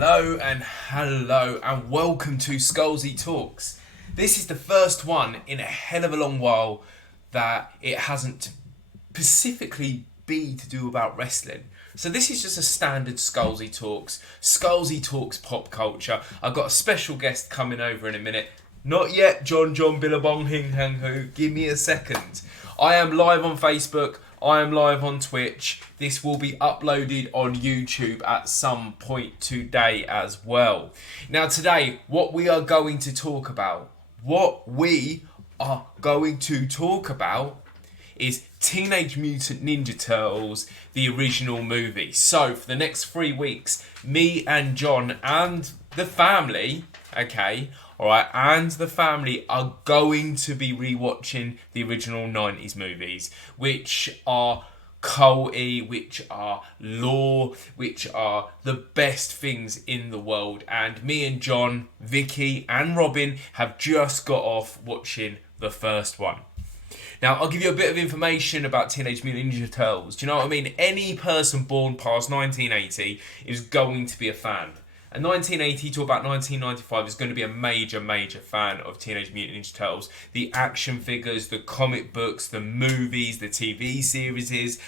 Hello and welcome to Scholesy Talks. This is the first one in a hell of a long while that it hasn't specifically be to do about wrestling. So this is just a standard Scholesy Talks pop culture. I've got a special guest coming over in a minute. Not yet, John Billabong Hing Hang Hu. Give me a second. I am live on Facebook. I am live on Twitch. This will be uploaded on YouTube at some point today as well. Now today, what we are going to talk about is Teenage Mutant Ninja Turtles, the original movie. So for the next 3 weeks, me and John and the family, are going to be rewatching the original 90s movies, which are culty, which are lore, which are the best things in the world. And me and John, Vicky and Robin have just got off watching the first one. Now, I'll give you a bit of information about Teenage Mutant Ninja Turtles. Do you know what I mean? Any person born past 1980 is going to be a fan. And 1980 to about 1995 is going to be a major fan of Teenage Mutant Ninja Turtles. The action figures, the comic books, the movies, the TV series.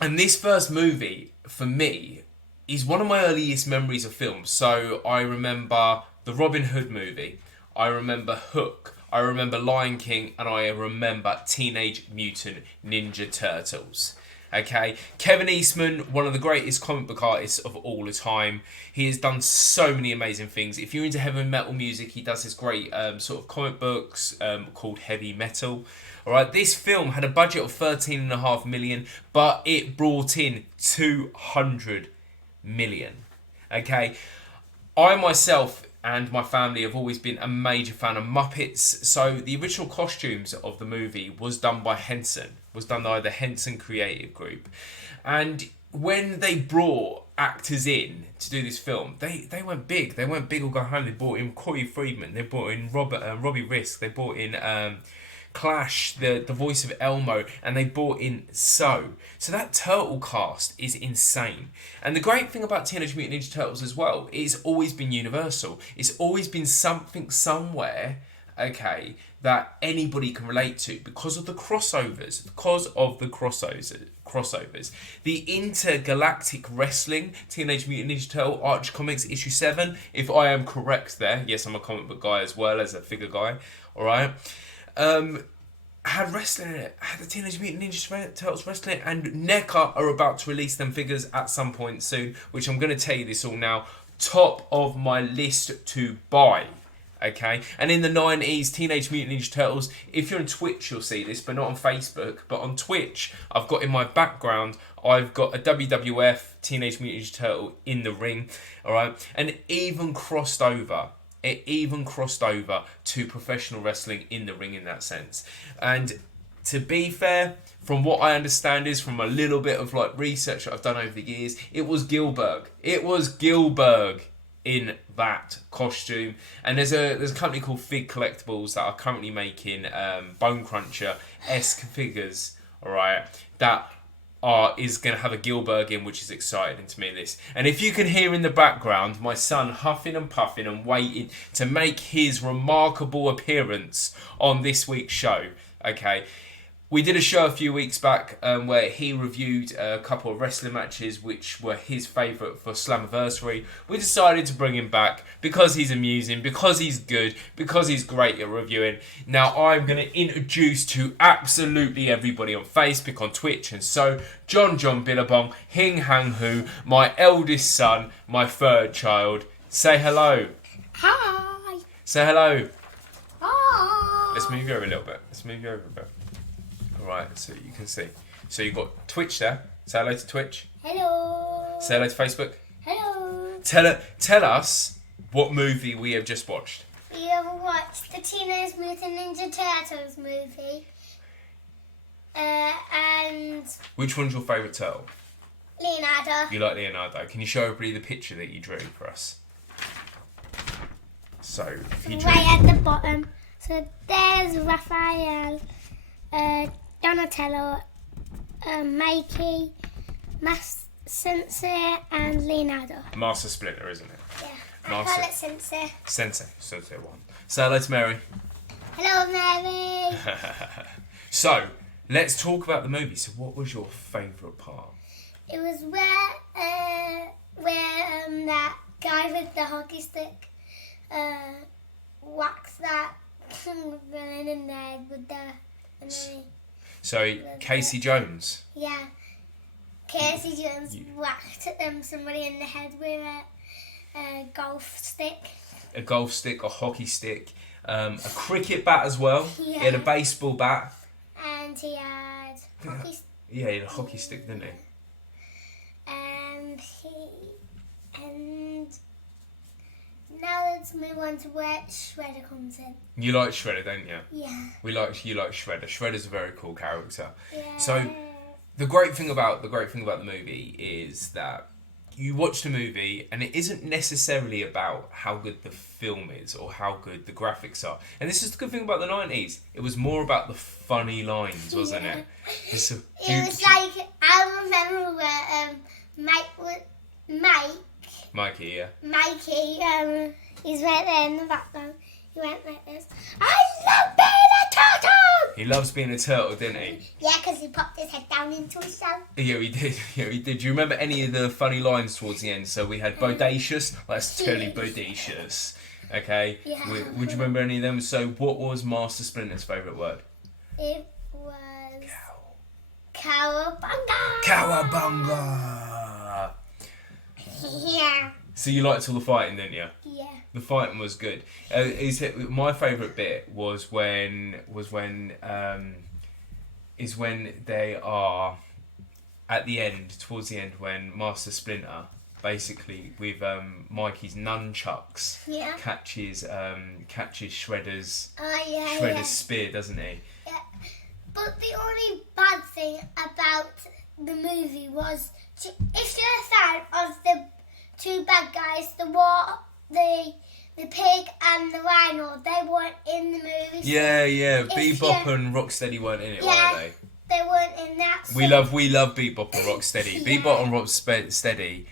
And this first movie, for me, is one of my earliest memories of films. So I remember the Robin Hood movie. I remember Hook. I remember Lion King. And I remember Teenage Mutant Ninja Turtles. Okay, Kevin Eastman, one of the greatest comic book artists of all the time. He has done so many amazing things. If you're into heavy metal music, he does this great sort of comic books called Heavy Metal. All right, this film had a budget of $13.5 million, but it brought in $200 million. Okay, I myself and my family have always been a major fan of Muppets. So the original costumes of the movie was done by the Henson Creative Group. And when they brought actors in to do this film, they went big. They went big or go home. They brought in Corey Friedman. They brought in Robbie Risk. They brought in Clash, the voice of Elmo, and they brought in So that turtle cast is insane. And the great thing about Teenage Mutant Ninja Turtles as well, it's always been universal. It's always been something somewhere, that anybody can relate to because of the crossovers. The intergalactic wrestling, Teenage Mutant Ninja Turtle Arch Comics issue 7, if I am correct there. Yes, I'm a comic book guy as well as a figure guy. All right. Had wrestling in it, had the Teenage Mutant Ninja Turtles wrestling, and NECA are about to release them figures at some point soon, which I'm going to tell you this all now. Top of my list to buy. Okay, and in the 90s, Teenage Mutant Ninja Turtles, if you're on Twitch, you'll see this, but not on Facebook. But on Twitch, I've got in my background, I've got a WWF Teenage Mutant Ninja Turtle in the ring, all right? And it even crossed over to professional wrestling in the ring in that sense. And to be fair, from what I understand is from a little bit of research that I've done over the years, it was Gillberg. In that costume. And there's a company called Fig Collectibles that are currently making Bone Cruncher-esque figures, alright, that is going to have a Gillberg in, which is exciting to me, this. And if you can hear in the background, my son huffing and puffing and waiting to make his remarkable appearance on this week's show, okay. We did a show a few weeks back where he reviewed a couple of wrestling matches which were his favourite for Slammiversary. We decided to bring him back because he's amusing, because he's good, because he's great at reviewing. Now I'm going to introduce to absolutely everybody on Facebook, on Twitch, and so John Billabong, Hing Hang Hu, my eldest son, my third child. Say hello. Hi. Say hello. Hi. Let's move you over a little bit. Right, so you can see. So you've got Twitch there. Say hello to Twitch. Hello. Say hello to Facebook. Hello. Tell us what movie we have just watched. We have watched the Teenage Mutant Ninja Turtles movie. And Which one's your favourite turtle? Leonardo. You like Leonardo. Can you show everybody the picture that you drew for us? So, he drew... Right at the bottom. So there's Raphael, Donatello, Mikey, Sensei and Leonardo. Master Splinter, isn't it? Yeah. I Master. call it Sensei. Sensei 1. Say hello to Mary. Hello, Mary. So, let's talk about the movie. So, what was your favourite part? It was where that guy with the hockey stick whacks that villain in the head with the... And then So, Casey Jones. yeah. Casey Jones whacked somebody in the head with a golf stick. A golf stick, a hockey stick, a cricket bat as well. Yeah. He had a baseball bat. And he had hockey stick. Yeah, he had a hockey stick, didn't he? And now let's move on to where Shredder comes in. You like Shredder, don't you? Yeah. You like Shredder. Shredder's a very cool character. Yeah. So the great thing about the movie is that you watch the movie and it isn't necessarily about how good the film is or how good the graphics are. And this is the good thing about the 90s. It was more about the funny lines, wasn't it? It was like, I remember where Mikey, yeah. Mikey, he's right there in the background. He went like this. I love being a turtle! He loves being a turtle, didn't he? Yeah, because he popped his head down into himself. Yeah, he did. Yeah, he did. Do you remember any of the funny lines towards the end? So we had bodacious. That's totally bodacious. Okay. Yeah. Would you remember any of them? So what was Master Splinter's favourite word? It was... Cowabunga! Cowabunga! Yeah. So you liked all the fighting, didn't you? Yeah. The fighting was good. My favourite bit was when they are at the end, towards the end, when Master Splinter basically with Mikey's nunchucks catches Shredder's spear, doesn't he? Yeah. But the only bad thing about the movie was if you're a fan of the two bad guys, the pig and the rhino, they weren't in the movie. Yeah. Bebop and Rocksteady weren't in it, were they? They weren't in that. So We love Bebop and Rocksteady. Yeah. Bebop and Rocksteady,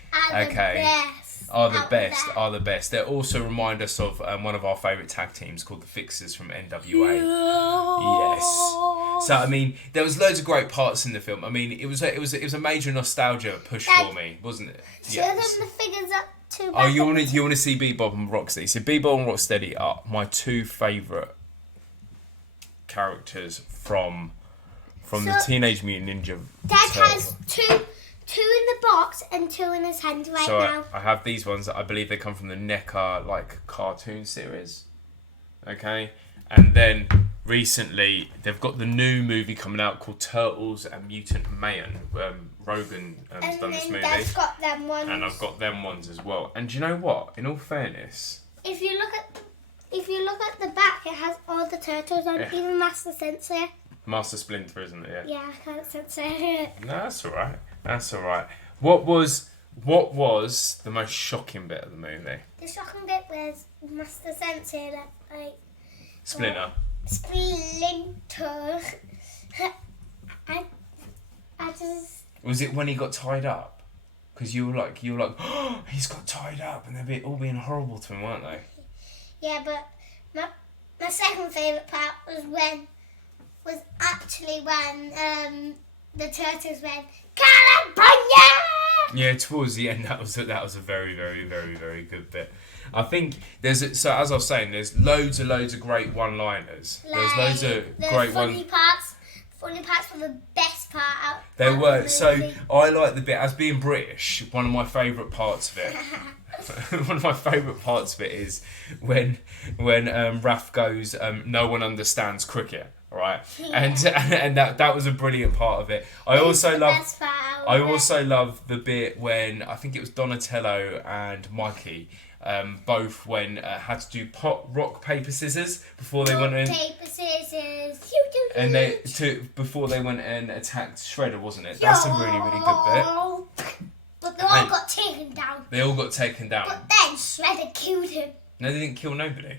are the best. They also remind us of one of our favourite tag teams called the Fixers from NWA. Yes. So I mean, there was loads of great parts in the film. I mean, it was a major nostalgia push for me, wasn't it? Show them the figures up to. Oh, you want to see Bebop and Rocksteady? So Bebop and Rocksteady are my two favourite characters from the Teenage Mutant Ninja Dad Turtles. has two in the box and two in his hand now. I have these ones. I believe they come from the NECA cartoon series. Okay, and then recently they've got the new movie coming out called Turtles and Mutant Mayhem. Rogan has done this movie. Dad's got them ones. And I've got them ones as well. And do you know what? In all fairness, If you look at the back, it has all the turtles on, even Master Sensei. Master Splinter, isn't it? Yeah, I can't Sensei. No, that's all right. What was the most shocking bit of the movie? The shocking bit was Master Sensei, Splinter. Splinter. I just. Was it when he got tied up? Because you were like, oh, he's got tied up, and they're all being horrible to him, weren't they? Yeah, but my second favourite part was actually when the turtles went California. Yeah, towards the end, that was a very, very, very, very good bit. I think as I was saying, there's loads of great one-liners. There's loads of great funny parts. Funny parts were the best part out. They were. So I like the bit as being British. One of my favourite parts of it. One of my favourite parts of it is when Raph goes, no one understands cricket, right? Yeah. And that was a brilliant part of it. I also love the bit when I think it was Donatello and Mikey both had to do rock paper scissors before they went in. Paper scissors. And before they went and attacked Shredder, wasn't it? That's a really, really good bit. But they all got taken down. They all got taken down. But then Shredder killed him. No, they didn't kill nobody.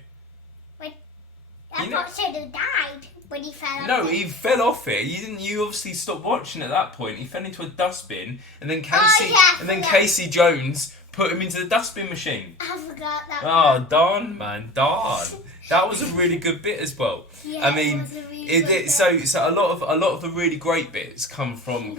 I thought should have died when he fell off. No, he fell off it. You obviously stopped watching at that point. He fell into a dustbin, and then Casey Jones put him into the dustbin machine. I forgot that. Oh, darn, man, darn. That was a really good bit as well. Yeah, I mean, it was a really good bit. so a lot of the really great bits came from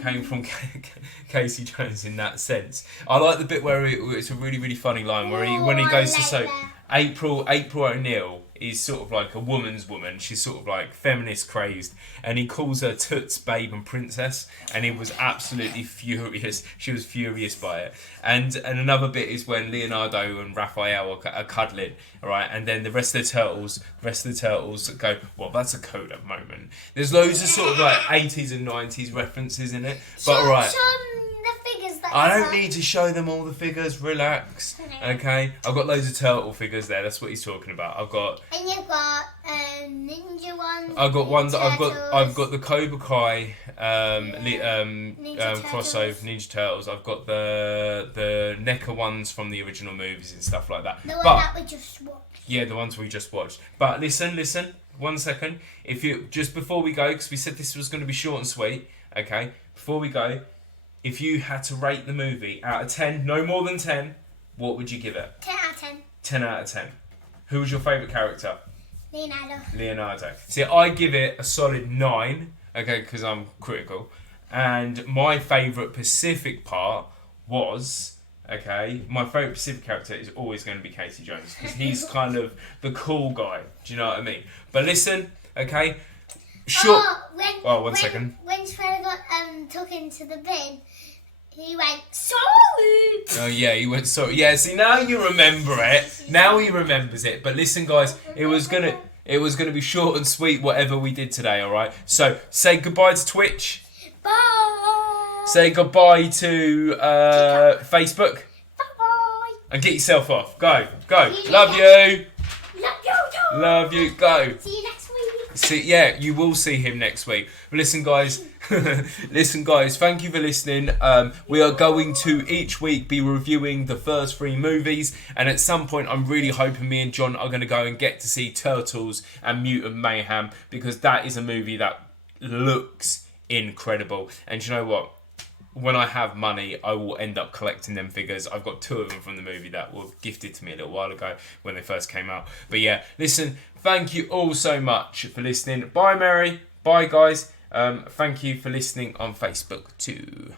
Casey Jones in that sense. I like the bit where it's a really really funny line where when he goes to April O'Neil is sort of like a woman's woman. She's sort of like feminist crazed, and he calls her Toots, Babe, and Princess, and he was absolutely furious. She was furious by it. And another bit is when Leonardo and Raphael are cuddling, all right, and then the rest of the turtles go, well, that's a Coda moment. There's loads of sort of like 80s and 90s references in it, but all right. I don't need to show them all the figures. Relax, okay? I've got loads of turtle figures there. That's what he's talking about. I've got. And you've got ninja ones. I've got ones. I've got the Cobra Kai Ninja crossover Ninja Turtles. I've got the NECA ones from the original movies and stuff like that. The one that we just watched. Yeah, the ones we just watched. But listen. 1 second. If you just before we go, because we said this was going to be short and sweet. Okay. Before we go. If you had to rate the movie out of 10, no more than 10, what would you give it? 10 out of 10. 10 out of 10. Who was your favourite character? Leonardo. See, I give it a solid 9, okay, because I'm critical. And my favourite Pacific part was, okay, my favourite Pacific character is always going to be Casey Jones, because he's kind of the cool guy. Do you know what I mean? But listen, okay, one second. When Shredder got took into the bin, he went, sorry! Oh yeah, he went, sorry. Yeah, see, now you remember it. Now he remembers it. But listen, guys, it was gonna be short and sweet, whatever we did today, alright? So, say goodbye to Twitch. Bye! Say goodbye to Facebook. Bye! And get yourself off. Go. Love you. Love you. Go. See you next week. Yeah, you will see him next week. But listen, guys, thank you for listening. We are going to each week be reviewing the first 3 movies, and at some point I'm really hoping me and John are going to go and get to see Turtles and Mutant Mayhem, because that is a movie that looks incredible. And you know what? When I have money, I will end up collecting them figures. I've got 2 of them from the movie that were gifted to me a little while ago when they first came out. But yeah, listen, thank you all so much for listening. Bye, Mary. Bye, guys. Thank you for listening on Facebook too.